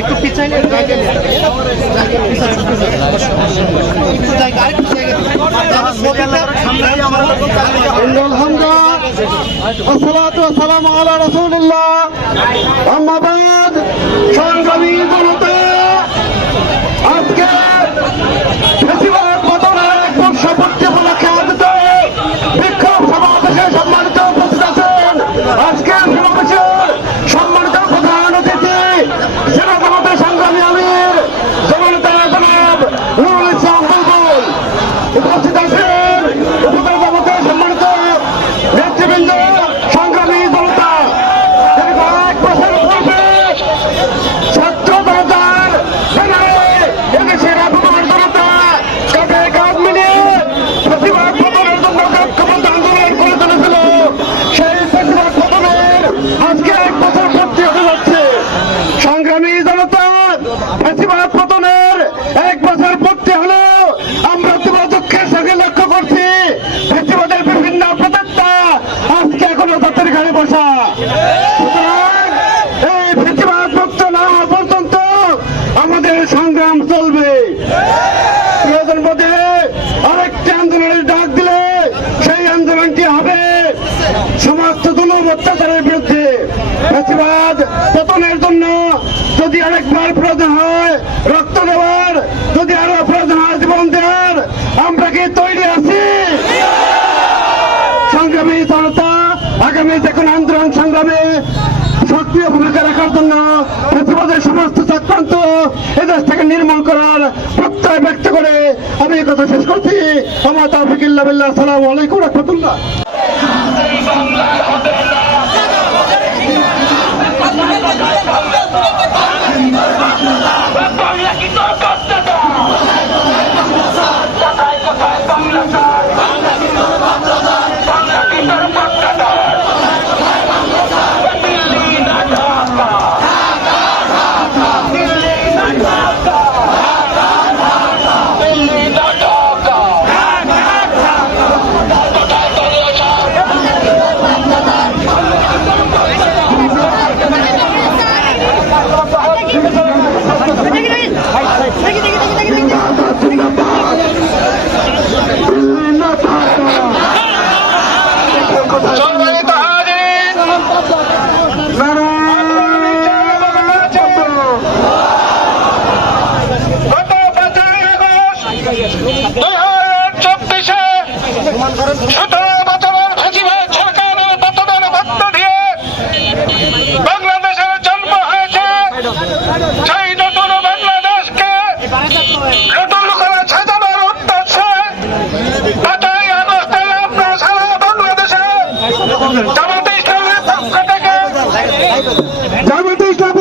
একটু পিছাইলে জায়গা একটু জায়গা আরেকটু সংগ্রামী জনতা বসা এই প্রতিবাদ মুক্ত না পর্যন্ত আমাদের সংগ্রাম চলবে। প্রয়োজন বোধে আরেকটি আন্দোলনের ডাক দিলে সেই আন্দোলনটি হবে সমস্ত দুলম অত্যাচারের বিরুদ্ধে। প্রতিবাদ পতনের জন্য যদি আরেকবার প্রয়োজন হয় রক্ত দেওয়ার, যদি আরও প্রয়োজন হয় জীবন দেওয়ার, আমরা কি তৈরি আছি? সংগ্রামী আগামী যে কোনো আন্দোলন সংগ্রামে সক্রিয় ভূমিকা রাখার জন্য প্রতিবাদের সমস্ত চক্রান্ত এদেশ থেকে নির্মূল করার প্রত্যয় ব্যক্ত করে আমি এই কথা শেষ করছি। আমার তাফিকিল্লা সালাম আলাইকুম রহমতুল্লাহ। দুই হাজার চব্বিশে সতেরো বছরের দিয়ে বাংলাদেশের জন্ম হয়েছে। সেই নতুন বাংলাদেশকে নতুন করে সাজানোর আমরা সারা বাংলাদেশে ইসলামের পক্ষ থেকে জামাতে ইসলাম